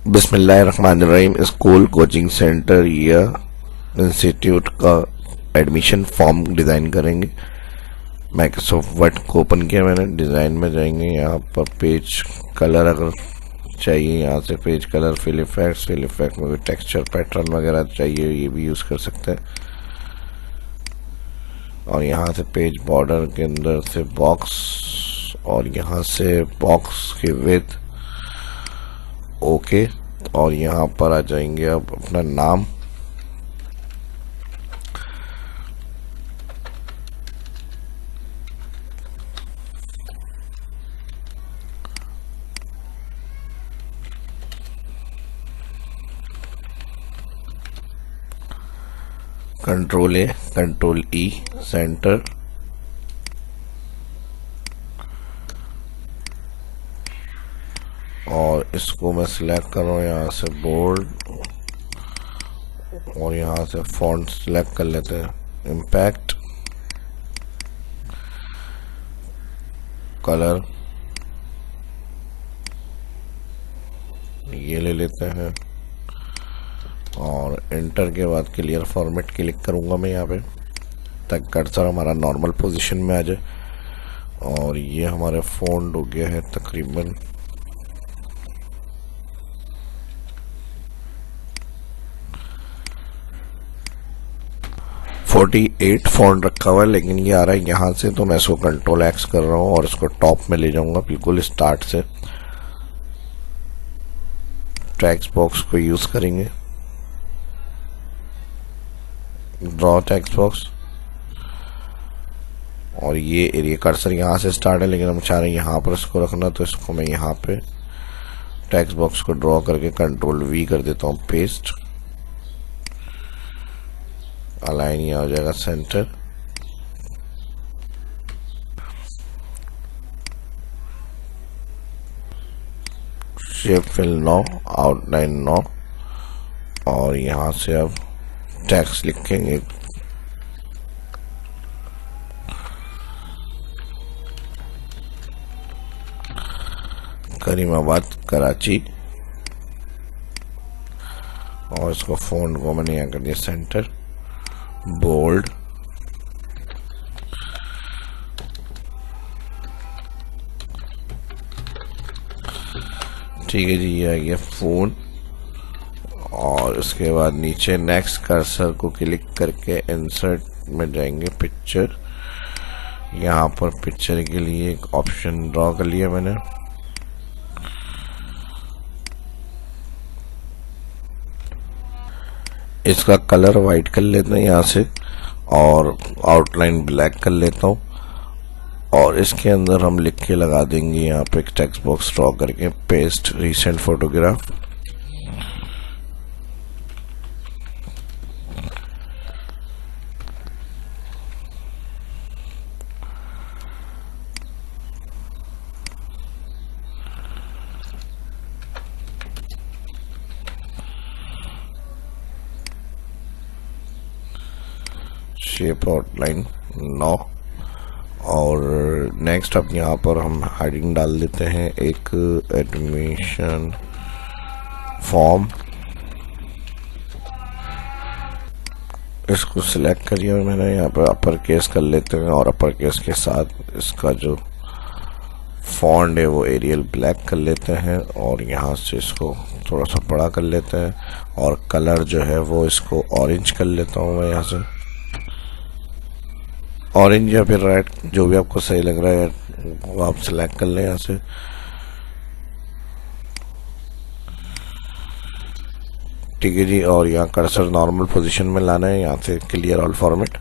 बिस्मिल्लाहिर्रहमानिर्रहीम। School, coaching centre या institute का एडमिशन फॉर्म डिज़ाइन करेंगे। माइक्रोसॉफ्ट वर्ड को ओपन किया मैंने। डिज़ाइन में जाएंगे, यहाँ पर पेज कलर अगर चाहिए यहाँ से पेज कलर, फिल इफेक्ट में टेक्सचर पैटर्न वगैरह चाहिए, ये भी यूज़ कर सकते हैं। और यहाँ से पेज बॉर्डर के अंदर से बॉक्स, और यहाँ से बॉक्स की विड्थ ओके। और यहाँ पर आ जाएंगे अब अपना नाम, कंट्रोल ए, कंट्रोल ई, सेंटर, और इसको मैं सिलेक्ट कर रहा हूँ यहाँ से बोल्ड, और यहाँ से फॉन्ट सिलेक्ट कर लेते हैं। इम्पैक्ट, कलर ये ले लेते हैं, और एंटर के बाद क्लियर फॉर्मेट क्लिक करूँगा मैं यहाँ पे, ताकि कर्सर हमारा नॉर्मल पोजीशन में आ जाए। और ये हमारे फ़ॉन्ट हो गया है तकरीबन 48 फ़ॉन्ट रखा हुआ है, लेकिन ये आ रहा है यहाँ से, तो मैं इसको कंट्रोल एक्स कर रहा हूँ और इसको टॉप में ले जाऊँगा बिल्कुल स्टार्ट से। टेक्स्ट बॉक्स को यूज़ करेंगे, ड्रॉ टेक्स्ट बॉक्स, और ये एरिया कर्सर यहाँ से स्टार्ट है, लेकिन हम चाह रहे हैं यहाँ पर इसको रखना, तो इसको मैं यहाँ पे टेक्स्ट बॉक्स को ड्रॉ करके कंट्रोल वी कर देता हूँ, पेस्ट, अलाइन यहाँ हो जाएगा center. Shape fill no, outline no, और यहाँ से अब टेक्स्ट लिखेंगे, करीमाबाद कराची, और इसको फ़ॉन्ट को मैंने यहाँ कर दिया सेंटर, बोल्ड, ठीक है जी, ये आ गया फ़ोन। और उसके बाद नीचे नेक्स्ट कर्सर को क्लिक करके इंसर्ट में जाएंगे, पिक्चर, यहाँ पर पिक्चर के लिए एक ऑप्शन ड्रॉ कर लिया मैंने। इसका कलर वाइट कर लेते हैं यहाँ से, और आउटलाइन ब्लैक कर लेता हूँ, और इसके अंदर हम लिख के लगा देंगे यहाँ पे एक टेक्स्ट बॉक्स ड्रॉ करके, paste recent photograph. Shape outline 9। और नेक्स्ट अब यहाँ पर हम हेडिंग डाल देते हैं एक एडमिशन फॉर्म। इसको सिलेक्ट करिए मैंने, यहाँ पर अपर केस कर लेते हैं, और अपर केस के साथ इसका जो फॉन्ट है वो एरियल ब्लैक कर लेते हैं, और यहाँ से इसको थोड़ा सा बड़ा कर लेते हैं, और कलर जो है वो इसको ऑरेंज कर लेता हूँ मैं यहाँ से, ऑरेंज या फिर रेड, जो भी आपको सही लग रहा है वो आप सिलेक्ट कर लें यहाँ से। ठीक है जी, और यहाँ कर्सर नॉर्मल पोजीशन में लाना है, यहाँ से क्लियर ऑल फॉर्मेट,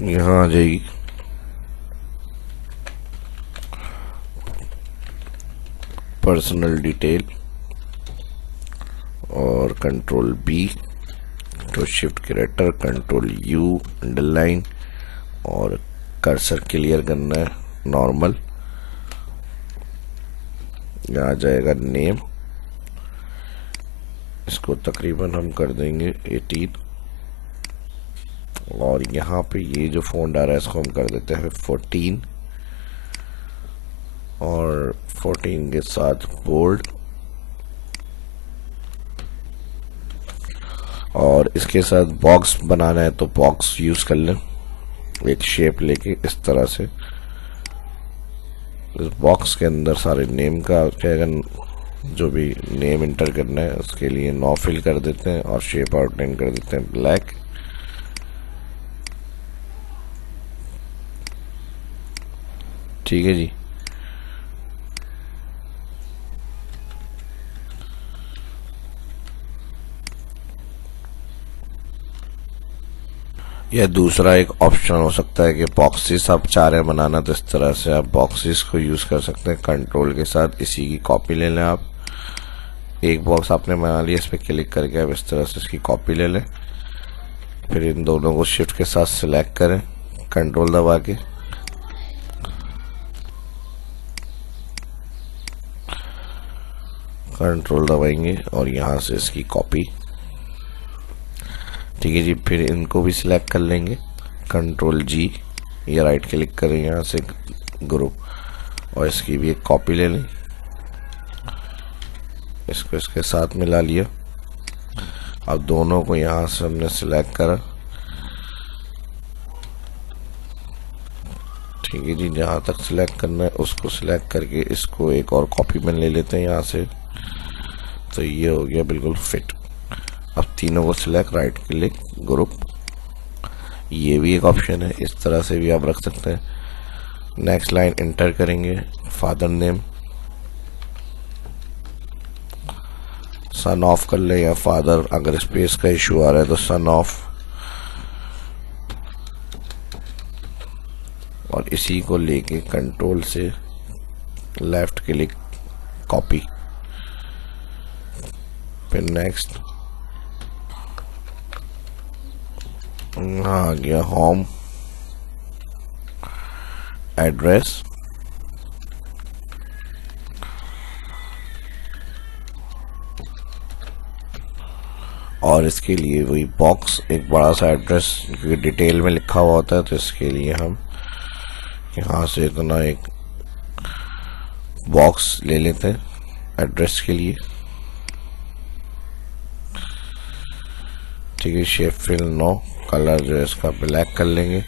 यहाँ आ जाएगी पर्सनल डिटेल, और कंट्रोल बी तो shift character, control you underline, और कर्सर क्लियर करना है नॉर्मल, यहाँ आ जाएगा नेम, इसको तकरीबन हम कर देंगे 18, और यहाँ पे ये जो फ़ॉन्ट आ रहा है इसको हम कर देते हैं 14, और 14 के साथ बोल्ड, और इसके साथ बॉक्स बनाना है तो बॉक्स यूज कर लें, एक शेप लेके इस तरह से। इस बॉक्स के अंदर सारे नेम का जो भी नेम इंटर करना है उसके लिए नो फिल कर देते हैं और शेप आउटलाइन कर देते हैं ब्लैक। ठीक है जी। यह दूसरा एक ऑप्शन हो सकता है कि बॉक्सेस आप चाह रहे हैं बनाना, तो इस तरह से आप बॉक्सेस को यूज कर सकते हैं। कंट्रोल के साथ इसी की कॉपी ले लें। आप एक बॉक्स आपने बना लिया, इस पर क्लिक करके आप इस तरह से इसकी कॉपी ले लें। फिर इन दोनों को शिफ्ट के साथ सिलेक्ट करें, कंट्रोल दबा के। कंट्रोल दबाएंगे और यहाँ से इसकी कॉपी। ठीक है जी। फिर इनको भी सिलेक्ट कर लेंगे, कंट्रोल जी, या राइट क्लिक करें यहाँ से ग्रुप, और इसकी भी एक कॉपी ले लें। इसको इसके साथ मिला लिया। अब दोनों को यहाँ से हमने सिलेक्ट करा। ठीक है जी। जहाँ तक सिलेक्ट करना है उसको सिलेक्ट करके इसको एक और कॉपी में ले लेते हैं यहाँ से। तो ये हो गया बिल्कुल फिट। अब तीनों को सिलेक्ट, राइट क्लिक, ग्रुप, ये भी एक ऑप्शन है, इस तरह से भी आप रख सकते हैं। नेक्स्ट लाइन एंटर करेंगे, फादर नेम, सन ऑफ कर ले या फादर, अगर स्पेस का इशू आ रहा है तो सन ऑफ, और इसी को लेके कंट्रोल से लेफ्ट क्लिक, कॉपी। फिर नेक्स्ट, आ गया होम एड्रेस, और इसके लिए वही बॉक्स, एक बड़ा सा एड्रेस क्योंकि डिटेल में लिखा हुआ होता है, तो इसके लिए हम यहाँ से इतना एक बॉक्स ले लेते हैं एड्रेस के लिए। ठीक है। शेप फिल नो, कलर जो है इसका ब्लैक कर लेंगे।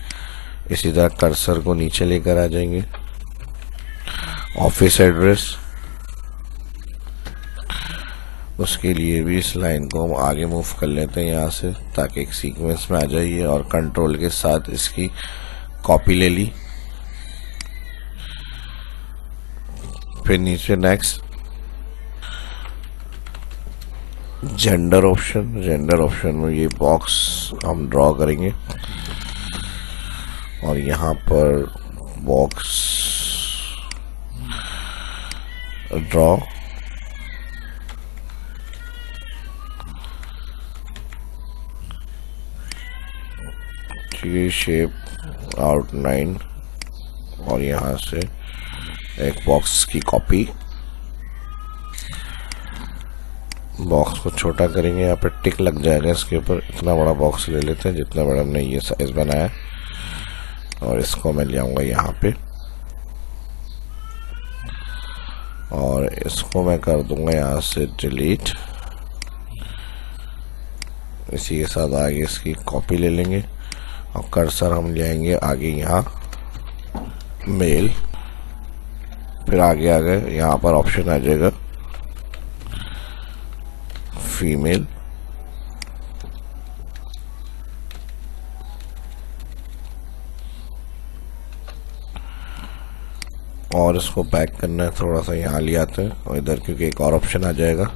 इसी तरह कर्सर को नीचे लेकर आ जाएंगे, ऑफिस एड्रेस, उसके लिए भी इस लाइन को हम आगे मूव कर लेते हैं यहाँ से ताकि एक सीक्वेंस में आ जाइए, और कंट्रोल के साथ इसकी कॉपी ले ली। फिर नीचे next, gender option, gender option में ये बॉक्स हम ड्रॉ करेंगे, और यहाँ पर बॉक्स ड्रॉ, ये शेप आउटलाइन, और यहाँ से एक बॉक्स की कॉपी। बॉक्स को छोटा करेंगे, यहाँ पे टिक लग जाएगा इसके ऊपर। इतना बड़ा बॉक्स ले लेते हैं जितना बड़ा हमने ये साइज बनाया, और इसको मैं ले आऊँगा यहाँ पे, और इसको मैं कर दूंगा यहाँ से डिलीट। इसी के साथ आगे इसकी कॉपी ले लेंगे, और कर्सर हम ले आएंगे आगे यहाँ मेल। फिर आगे आ गए, यहाँ पर ऑप्शन आ जाएगा फीमेल, और इसको बैक करना है, थोड़ा सा यहाँ ले आते हैं, और इधर क्योंकि एक और ऑप्शन आ जाएगा।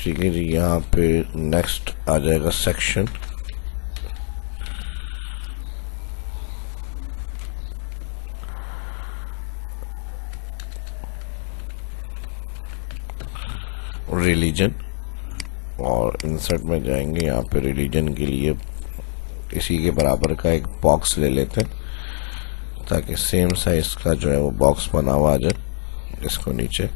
ठीक है जी। यहाँ पे नेक्स्ट आ जाएगा सेक्शन, रिलीजन, और इंसर्ट में जाएंगे, यहाँ पे रिलीजन के लिए इसी के बराबर का एक बॉक्स ले लेते हैं ताकि सेम साइज का जो है वो बॉक्स बना हुआ आ जाए। इसको नीचे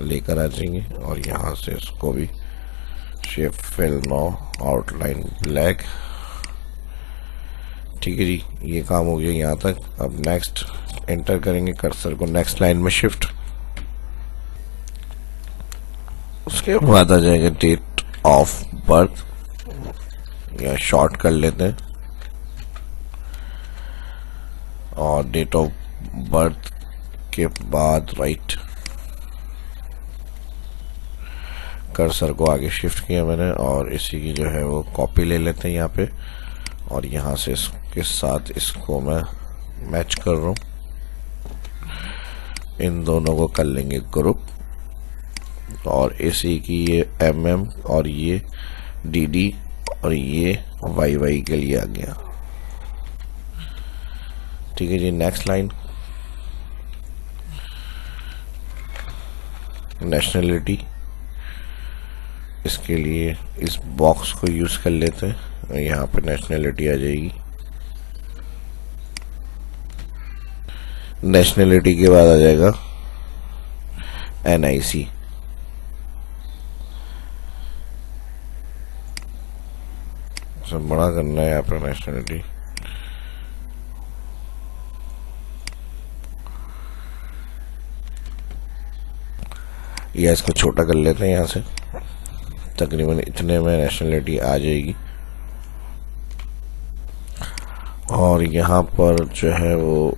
लेकर आ जाएंगे, और यहाँ से इसको भी shape fill no, outline black, ठीक है जी, ये काम हो गया यहाँ तक। अब नेक्स्ट एंटर करेंगे, कर्सर को नेक्स्ट लाइन में शिफ्ट। उसके बाद आ जाएगा डेट ऑफ बर्थ, या शॉर्ट कर लेते हैं, और डेट ऑफ बर्थ के बाद राइट, कर्सर को आगे शिफ्ट किया मैंने, और इसी की जो है वो कॉपी ले लेते हैं यहाँ पे, और यहाँ से इसके साथ इसको मैं मैच कर रहा हूँ। इन दोनों को कर लेंगे ग्रुप, और इसी की ये MM और ये DD और ये YY के लिए आ गया। ठीक है जी, नेक्स्ट लाइन, नेशनलिटी। इसके लिए इस बॉक्स को यूज कर लेते हैं, यहाँ पे नेशनलिटी आ जाएगी। नेशनलिटी के बाद आ जाएगा NIC। सब बड़ा करना है यहाँ पे नेशनलिटी, या इसको छोटा कर लेते हैं यहाँ से, तकरीबन इतने में नेशनलिटी आ जाएगी। और यहाँ पर जो है वो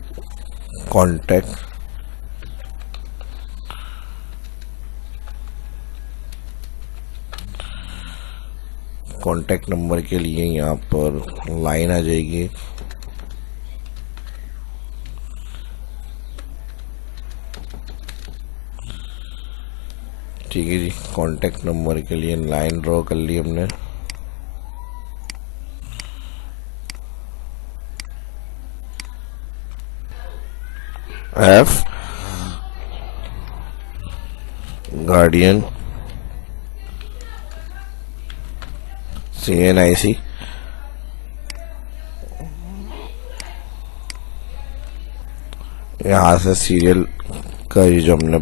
कॉन्टैक्ट नंबर के लिए यहाँ पर लाइन आ जाएगी। ठीक है जी, कॉन्टैक्ट नंबर के लिए लाइन ड्रॉ कर ली हमने। F गार्डियन CNIC, यहाँ से सीरियल का ये जो हमने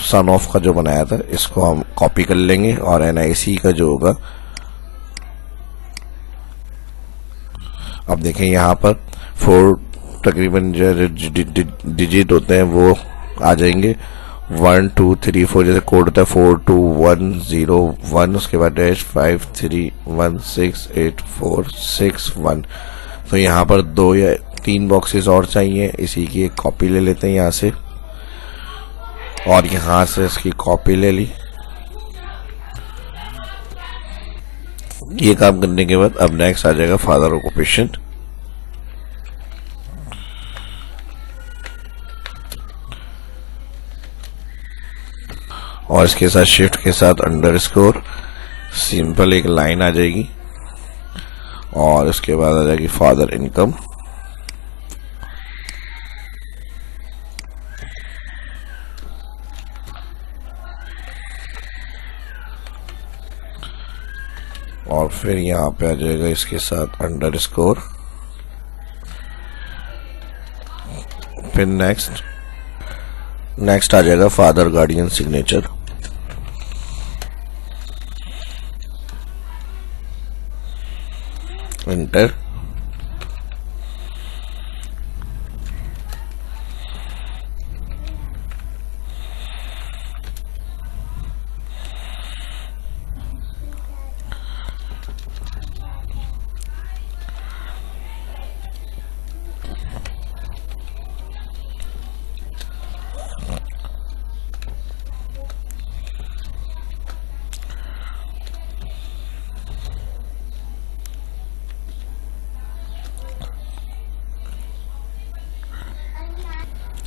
सन ऑफ का जो बनाया था इसको हम कॉपी कर लेंगे, और NIC का जो होगा, अब देखें यहाँ पर 4 तकरीबन जो डिजिट होते हैं वो आ जाएंगे, 1 2 3 4, जैसे कोड होता है 4 2 1 0 1, उसके बाद डैश 5 3 1 6 8 4 6 1। तो यहाँ पर 2 या 3 बॉक्सेस और चाहिए, इसी की एक कॉपी ले लेते हैं यहाँ से, और यहाँ से इसकी कॉपी ले ली। ये काम करने के बाद अब नेक्स्ट आ जाएगा फादर ऑक्यूपेशन, और इसके साथ शिफ्ट के साथ अंडरस्कोर, सिंपल एक लाइन आ जाएगी, और इसके बाद आ जाएगी फादर इनकम, और फिर यहाँ पे आ जाएगा इसके साथ अंडरस्कोर, फिर नेक्स्ट आ जाएगा फादर गार्डियन सिग्नेचर, एंटर।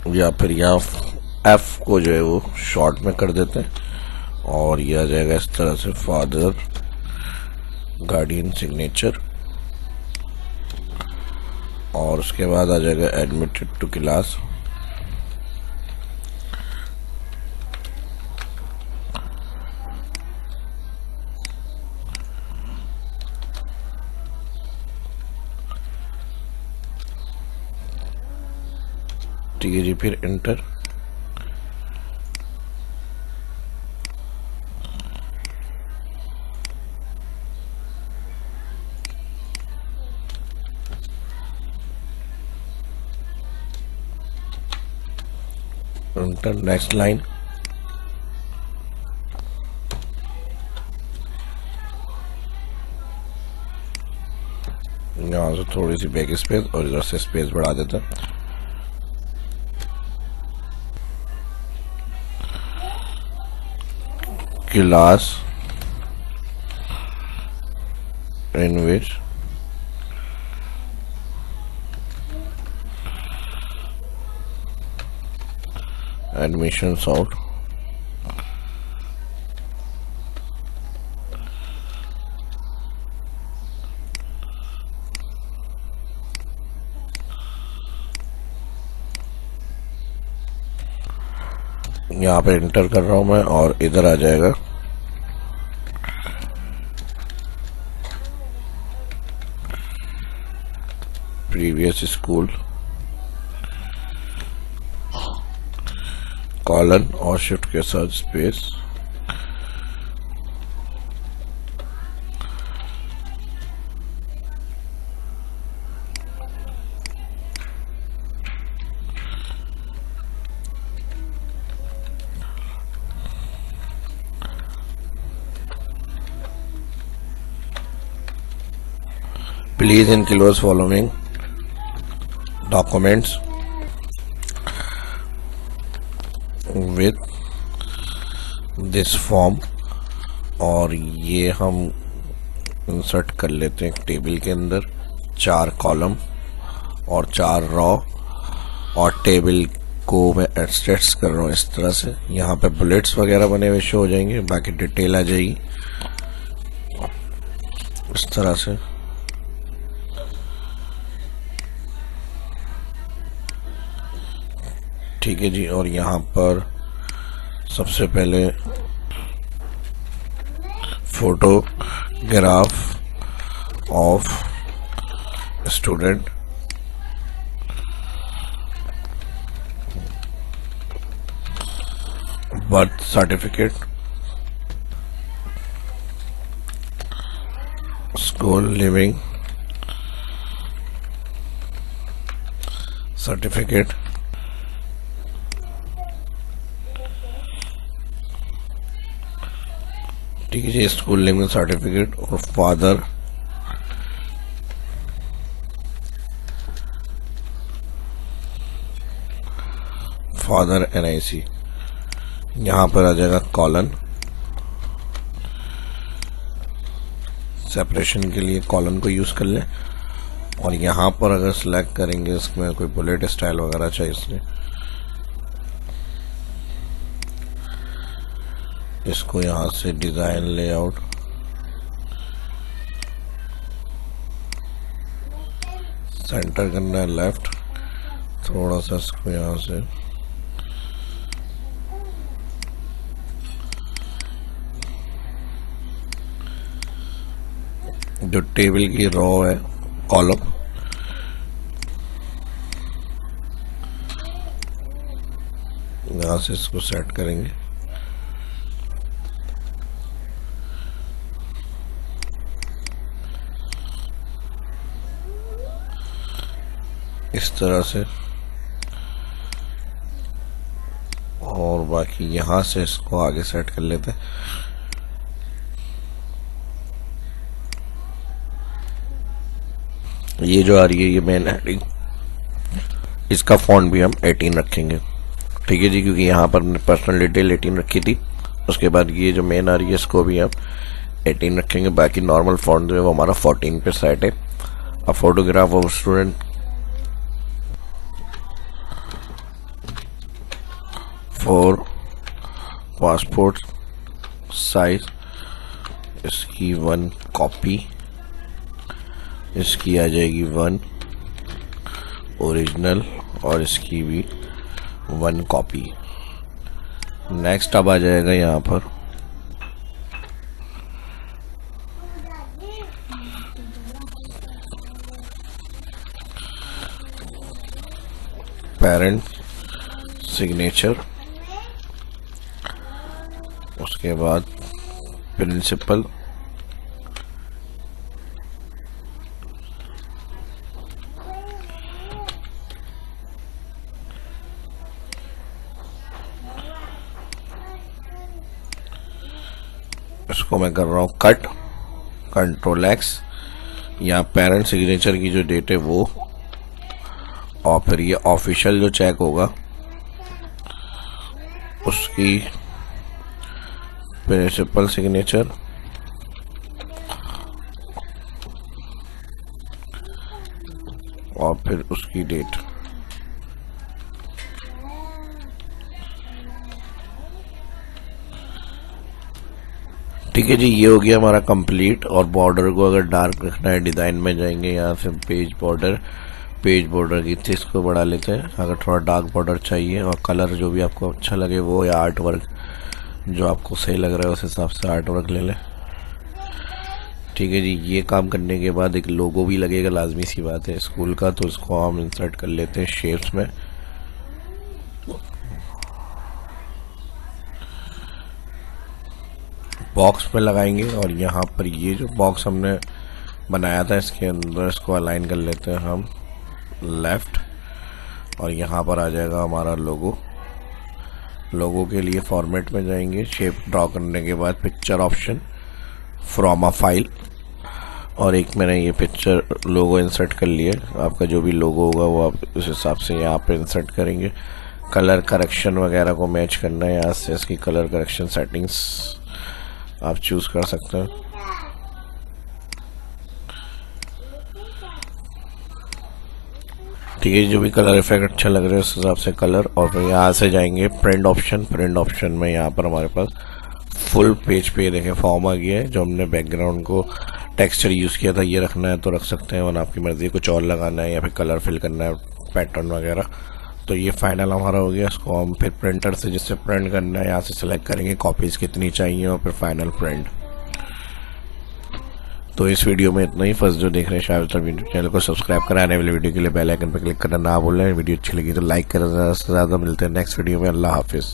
या फिर यहाँ F को जो है वो शॉर्ट में कर देते हैं, और ये आ जाएगा इस तरह से फादर गार्डियन सिग्नेचर, और उसके बाद आ जाएगा एडमिटेड टू क्लास, ठीक है जी, फिर एंटर। एंटर। नेक्स्ट लाइन, यहाँ से थोड़ी सी बैक स्पेस और इधर से स्पेस बढ़ा देते हैं। Class in which admissions out यहाँ पे इंटर कर रहा हूँ मैं और इधर आ जाएगा प्रीवियस स्कूल कॉलन और शिफ्ट के साथ space. Please enclose following documents with this form। और ये हम इंसर्ट कर लेते हैं एक टेबल के अंदर, 4 कॉलम और 4 रॉ, और टेबल को मैं एक्सट्रैक्ट कर रहा हूँ इस तरह से। यहाँ पे बुलेट्स वगैरह बने हुए शो हो जाएंगे, बाकी डिटेल आ जाएगी इस तरह से। ठीक है जी। और यहाँ पर सबसे पहले photograph of student, birth certificate, school leaving certificate, ठीक है जी, स्कूल लिविंग सर्टिफिकेट, और फादर NIC। यहाँ पर आ जाएगा कॉलन, सेपरेशन के लिए कॉलन को यूज कर लें। और यहाँ पर अगर सिलेक्ट करेंगे इसमें कोई बुलेट स्टाइल वगैरह चाहिए इसलिए इसको यहाँ से डिजाइन लेआउट, सेंटर करना है लेफ्ट, थोड़ा सा इसको यहाँ से जो टेबल की रो है कॉलम, यहाँ से इसको सेट करेंगे। इस तरह से, और बाकी यहाँ से इसको आगे सेट कर लेते हैं। ये जो आ रही है ये मेन हेडिंग, इसका फॉन्ट भी हम 18 रखेंगे। ठीक है जी, क्योंकि यहाँ पर हमने पर्सनल डिटेल 18 रखी थी। उसके बाद ये जो मेन आ रही है इसको भी हम 18 रखेंगे। बाकी नॉर्मल फॉन्ट जो है वो हमारा 14 पे सेट है। अब photograph of student, for passport size, इसकी 1 कॉपी, इसकी आ जाएगी 1 ओरिजिनल, और इसकी भी 1 कॉपी। नेक्स्ट अब आ जाएगा यहाँ पर पेरेंट सिग्नेचर, उसके बाद प्रिंसिपल, इसको मैं कर रहा हूँ कट, कंट्रोल एक्स। यहाँ पेरेंट सिग्नेचर की जो डेट है वो, और फिर ये ऑफिशियल जो चेक होगा उसकी प्रिंसिपल सिग्नेचर, और फिर उसकी डेट। ठीक है जी, ये हो गया हमारा कंप्लीट। और बॉर्डर को अगर डार्क रखना है, डिज़ाइन में जाएंगे, यहाँ से पेज बॉर्डर की थिक्नेस को बढ़ा लेते हैं अगर थोड़ा डार्क बॉर्डर चाहिए। और कलर जो भी आपको अच्छा लगे वो, या आर्ट वर्क जो आपको सही लग रहा है उस हिसाब से आर्ट वर्क ले लें। ठीक है जी, ये काम करने के बाद एक लोगो भी लगेगा, लाजमी सी बात है स्कूल का, तो इसको हम इंसर्ट कर लेते हैं शेप्स में। बॉक्स में लगाएंगे, और यहाँ पर ये जो बॉक्स हमने बनाया था इसके अंदर इसको अलाइन कर लेते हैं हम लेफ्ट, और यहाँ पर आ जाएगा हमारा लोगो। लोगो के लिए फॉर्मेट में जाएंगे, शेप ड्रॉ करने के बाद picture option, from a file, और एक मैंने ये पिक्चर लोगो इंसर्ट कर लिया। आपका जो भी लोगो होगा वो आप उस हिसाब से यहाँ पे इंसर्ट करेंगे। कलर करेक्शन वगैरह को मैच करना है, यहाँ से इसकी कलर करेक्शन सेटिंग्स आप चूज कर सकते हैं। ठीक है, जो भी कलर इफेक्ट अच्छा लग रहा है उस हिसाब से कलर। और फिर यहाँ से जाएंगे प्रिंट ऑप्शन में यहाँ पर हमारे पास फुल पेज पे देखें फॉर्म आ गया है। जो हमने बैकग्राउंड को टेक्सचर यूज़ किया था ये रखना है तो रख सकते हैं, वरना आपकी मर्ज़ी, कुछ और लगाना है या फिर कलर फिल करना है, पैटर्न वगैरह। तो ये फाइनल हमारा हो गया। इसको हम फिर प्रिंटर से जिससे प्रिंट करना है यहाँ से सिलेक्ट करेंगे, कॉपीज़ कितनी चाहिए, और फिर फाइनल प्रिंट। तो इस वीडियो में इतना ही। फर्स्ट जो देख रहे हैं शायद यूट्यूब चैनल को सब्सक्राइब करें, आने वाले वीडियो के लिए बेल आइकन पर क्लिक करना ना भूलें। वीडियो अच्छी लगी तो लाइक करें, ज़्यादा से ज़्यादा। मिलते हैं नेक्स्ट वीडियो में। अल्लाह हाफिज़।